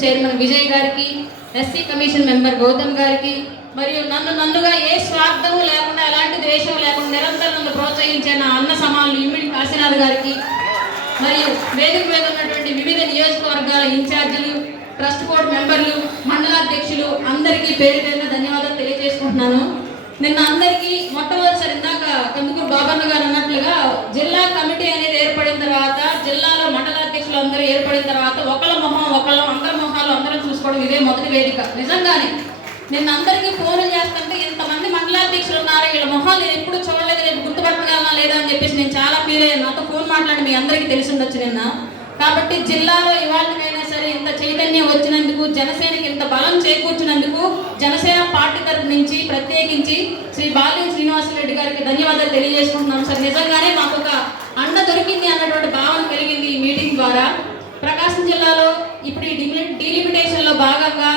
Commission chairman Vijay గారికి, SC commission member Gautam గారికి, మరియు నన్నుగా ఏ స్వార్థము లేకుండా ఎలాంటి ద్వేషం లేకుండా నిరంతరం నన్ను ప్రోత్సహించే నా అన్న సమానులు ఇమ్మిడి కాశీనాథ్ గారికి, మరియు వేదిక మీద ఉన్నటువంటి వివిధ నియోజకవర్గాల ఇన్ఛార్జీలు, ట్రస్ట్ బోర్డు మెంబర్లు, మండలాధ్యక్షులు అందరికీ పేరు పేరున ధన్యవాదాలు తెలియజేసుకుంటున్నాను. నిన్న అందరికీ మొట్టమొదటిసారి ఇందాక కందుకూరు బాబన్న గారు అన్నట్లుగా జిల్లా కమిటీ అనేది ఏర్పడిన తర్వాత, జిల్లాలో మండలాధ్యక్షులు అందరూ ఏర్పడిన తర్వాత ఒకళ్ళ మొహం ఒకళ్ళ అందరి మొహాలు అందరం చూసుకోవడం ఇదే మొదటి వేదిక. నిజంగానే నిన్న అందరికీ ఫోన్లు చేస్తుంటే ఇంతమంది మండలాధ్యక్షులు ఉన్నారు, వీళ్ళ మొహాలు నేను ఎప్పుడు చూడలేదు, రేపు గుర్తుపట్టగలనా లేదా అని చెప్పేసి నేను చాలా ఫీల్ అయ్యాను. నాతో ఫోన్ మాట్లాడి మీ అందరికీ తెలిసి ఉండొచ్చు నిన్న. కాబట్టి జిల్లాలో ఇవాళకైనా సరే ఇంత చైతన్యం వచ్చినందుకు, జనసేనకి ఇంత బలం చేకూర్చినందుకు జనసేన పార్టీ తరపు నుంచి ప్రత్యేకించి శ్రీ బాలినేని శ్రీనివాసరెడ్డి గారికి ధన్యవాదాలు తెలియజేసుకుంటున్నాం సార్. నిజంగానే మాకు ఒక అండ దొరికింది అన్నటువంటి భావన కలిగింది ఈ మీటింగ్ ద్వారా. ప్రకాశం జిల్లాలో ఇప్పుడు ఈ డీలిమిటేషన్లో భాగంగా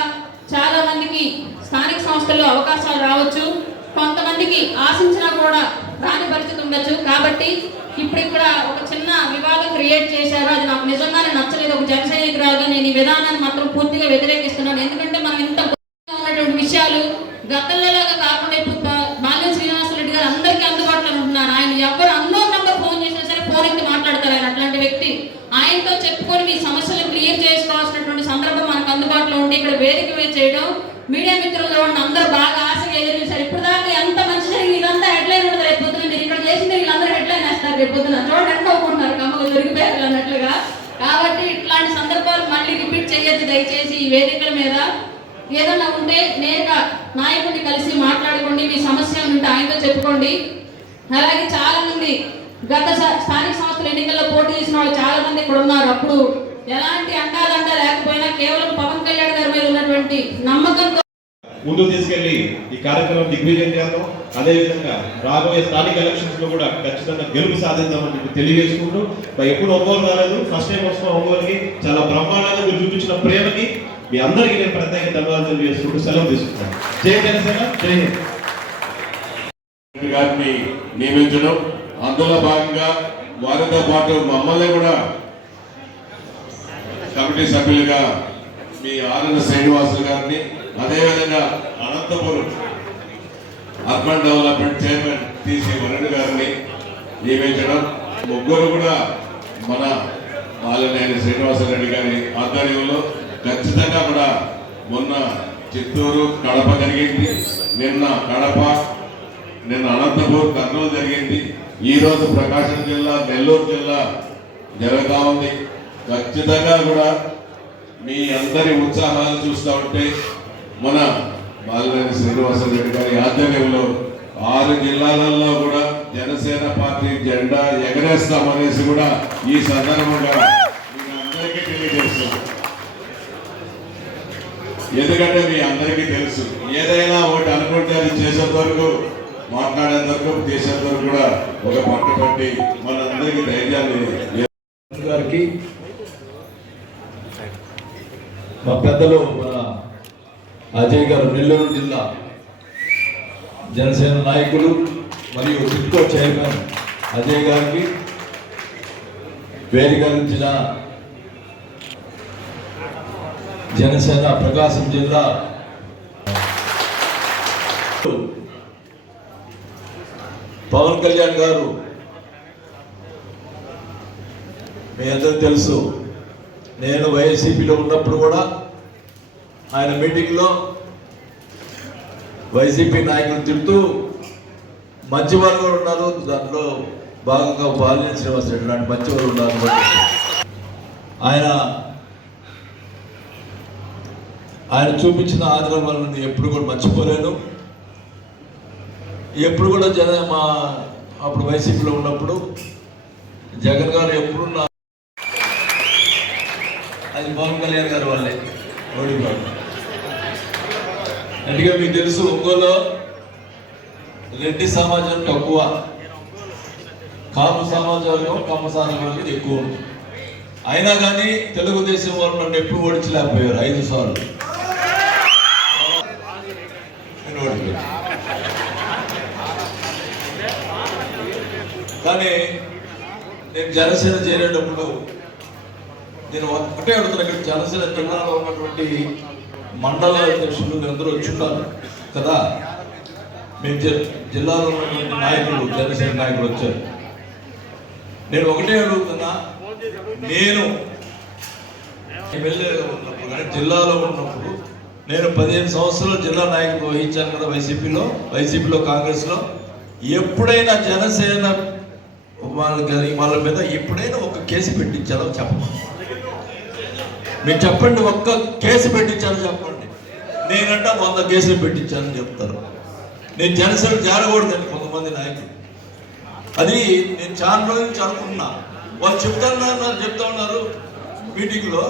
చాలా మందికి స్థానిక సంస్థల్లో అవకాశాలు రావచ్చు, కొంతమందికి ఆశించినా కూడా రాని పరిస్థితి ఉండొచ్చు. కాబట్టి ఇప్పుడు ఇక్కడ ఒక చిన్న వివాదం క్రియేట్ చేశారు, అది నాకు నిజంగానే నచ్చలేదు. ఒక జన సైనికురాలుగా నేను ఈ విధానాన్ని మాత్రం పూర్తిగా వ్యతిరేకిస్తున్నాను. ఎందుకంటే మనం ఇంత ఉన్నటువంటి విషయాలు గతంలోలాగా కాకుండా ఇప్పుడు బాలినేని శ్రీనివాసరెడ్డి గారు అందరికీ అందుబాటులో ఉంటున్నారు. ఆయన ఎవరు అన్నోన్ నంబర్ ఫోన్ చేసినా సరే ఫోన్ ఎత్తి మాట్లాడతారు. ఆయన అట్లాంటి వ్యక్తి. ఆయనతో చెప్పుకొని మీ సమస్యలు క్లియర్ చేసుకోవాల్సినటువంటి సందర్భం మనకు అందుబాటులో ఉండి ఇక్కడ వేదిక మీద చేయడం, మీడియా మిత్రులు అందరూ బాగా ఆశగా ఎదురు చూశారు. ఇప్పుడు దాకా ఎంత మంచి జరిగింది, ఇదంతా హెడ్లైన్ ఉంటుంది. రేపు పొద్దున మీరు ఇక్కడ చేసింది వీళ్ళందరూ హెడ్లైన్ వేస్తారు. రేపు పొద్దున చూడండి అనుకోకుంటున్నారు కమ్మగా దొరికిపోయారు అన్నట్లుగా. కాబట్టి ఇట్లాంటి సందర్భాలు మళ్ళీ రిపీట్ చేయొద్దు దయచేసి. ఈ వేదికల మీద ఏదన్నా ఉంటే నేరుగా నాయకుడిని కలిసి మాట్లాడుకోండి, మీ సమస్య ఉంటే ఆయనతో చెప్పుకోండి. అలాగే చాలా మంది గత స్థానిక సంస్థల ఎన్నికల్లో పోటీ చేసిన వాళ్ళు చాలా మంది ఇక్కడ ఉన్నారు. అప్పుడు ఎలాంటి అండాదండ లేకపోయినా కేవలం పవన్ కళ్యాణ్ గారి మీద ఉన్నటువంటి నమ్మకంతో ముందుకు తీసుకెళ్లి ఈ కార్యక్రమం దిగ్విజయం చేద్దాం. అదేవిధంగా రాబోయే స్థానిక ఎలక్షన్స్ లో కూడా ఖచ్చితంగా గెలుపు సాధిద్దామని చెప్పి తెలియజేసుకుంటూ, ఎప్పుడు ఒంగోలు రాలేదు, ఫస్ట్ టైం వస్తున్న ఒంగోలుకి చాలా బ్రహ్మాండంగా మీరు చూపించిన ప్రేమకి మీ అందరికీ నేను ప్రత్యేక ధన్యవాదాలు తెలియజేసుకుంటూ సెలవు తీసుకుంటాను. జై జనసేన, జై హింద్. గారిని నియమించడం, అందులో భాగంగా వారితో పాటు మమ్మల్ని కూడా కమిటీ సభ్యులుగా మీ ఆనంద శ్రీనివాసులు గారిని, అదేవిధంగా Anantapur urban development chairman TC Varun గారిని నియమించడం, ముగ్గురు కూడా మన బాలినేని శ్రీనివాసరెడ్డి గారి ఆధ్వర్యంలో ఖచ్చితంగా కూడా మొన్న చిత్తూరు కడప జరిగింది, నిన్న కడప, నిన్న అనంతపూర్ కర్నూలు జరిగింది, ఈరోజు ప్రకాశం జిల్లా నెల్లూరు జిల్లా జరుగుతూ ఉంది. ఖచ్చితంగా కూడా మీ అందరి ఉత్సాహాలు చూస్తూ ఉంటే మన బాలినేని శ్రీనివాసరెడ్డి గారి ఆధ్వర్యంలో 6 జిల్లాలలో కూడా జనసేన పార్టీ జెండా ఎగరేస్తామనేసి కూడా ఈ సందర్భంగా మీకు అందరికీ తెలియజేస్తున్నాం. ఎందుకంటే మీ అందరికీ తెలుసు, ఏదైనా ఒకటి అనుకుంటే అది చేసేంత వరకు, మాట్లాడేంత వరకు, చేసేంత వరకు కూడా ఒక పట్టుబట్టి మనందరికీ ధైర్యాన్ని గారికి, మా పెద్దలు మన అజయ్ గారు నెల్లూరు జిల్లా జనసేన నాయకులు మరియు సిట్కో చైర్మన్ అజయ్ గారికి, వేదిక నుంచిన జనసేన ప్రకాశం జిల్లా పవన్ కళ్యాణ్ గారు మీ అందరూ తెలుసు, నేను వైసీపీలో ఉన్నప్పుడు కూడా ఆయన మీటింగ్లో వైసీపీ నాయకులు తిడుతూ మంచి వాళ్ళు కూడా ఉన్నారు, దాంట్లో భాగంగా బాలినేని శ్రీనివాసరెడ్డి లాంటి మంచి వాళ్ళు ఉన్నారు. ఆయన చూపించిన ఆదరణ వల్ల ఎప్పుడు కూడా మర్చిపోలేను. ఎప్పుడు కూడా అప్పుడు వైసీపీలో ఉన్నప్పుడు జగన్ గారు ఎప్పుడున్న అది పవన్ కళ్యాణ్ గారి వల్లే ఓడిపోయాడు. అందుకే మీకు తెలుసు, ఒంగోలు రెడ్డి సమాజం తక్కువ, కాపు సమాజం కమ్మ సమాజం ఎక్కువ. అయినా కానీ తెలుగుదేశం వాళ్ళు నన్ను ఎప్పుడు ఓడించలేకపోయారు. 5 సార్లు నేను ఓడిపోయాను. కానీ నేను జనసేన చేరేటప్పుడు నేను ఒకటే అడుగుతున్నా, ఇక్కడ జనసేన జిల్లాలో ఉన్నటువంటి మండల అధ్యక్షులు అందరూ వచ్చున్నారు కదా, మేము జిల్లాలో ఉన్నటువంటి నాయకులు, జనసేన నాయకులు వచ్చారు. నేను ఒకటే అడుగుతున్నా, నేను ఎమ్మెల్యేగా ఉన్నప్పుడు కానీ జిల్లాలో ఉన్నప్పుడు నేను 15 సంవత్సరాలు జిల్లా నాయకుడు వహించాను కదా వైసీపీలో కాంగ్రెస్లో. ఎప్పుడైనా జనసేన వాళ్ళ మీద ఎప్పుడైనా ఒక కేసు పెట్టించారో చెప్పండి. మీరు చెప్పండి, ఒక్క కేసు పెట్టించారో చెప్పండి. నేనంటే 100 కేసులు పెట్టించానని చెప్తారు. నేను జనసేన చేరకూడదండి కొంతమంది నాయకులు. అది నేను చాలా రోజుల నుంచి అనుకుంటున్నా. వాళ్ళు చెప్తా ఉన్నారు మీటింగ్లో.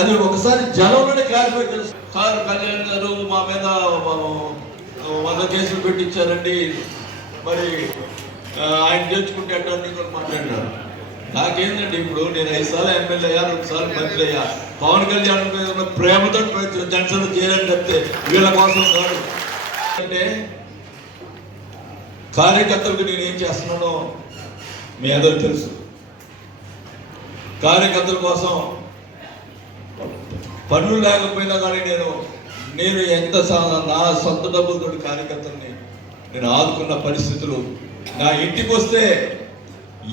అది ఒకసారి జనంలోనే క్లారిఫై తెలుసు. సార్ కళ్యాణ్ గారు మా మీద 100 కేసులు పెట్టించారండి, మరి ఆయన చేర్చుకుంటే అంటే మాట్లాడినారు. నాకేంటండి, ఇప్పుడు నేను 5 సార్లు ఎమ్మెల్యే అయ్యా, 2 సార్లు మంత్రి అయ్యా. పవన్ కళ్యాణ్ మీద ఉన్న ప్రేమతో జనసేన చేయాలని చెప్తే వీళ్ళ కోసం కాదు. అంటే కార్యకర్తలకు నేను ఏం చేస్తున్నానో మీ అందరూ తెలుసు. కార్యకర్తల కోసం పనులు లేకపోయినా కానీ నేను ఎంత నా సొంత డబ్బులతో కార్యకర్తల్ని నేను ఆదుకున్న పరిస్థితులు. నా ఇంటికి వస్తే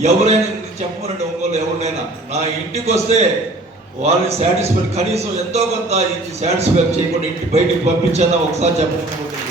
ఎవరైనా చెప్పమనండి, ఒంగోలు ఎవరినైనా నా ఇంటికి వస్తే వాళ్ళని సాటిస్ఫై, కనీసం ఎంతో కొంత సాటిస్ఫై చేయకుండా ఇంటి బయటికి పంపించానా ఒకసారి చెప్పండి.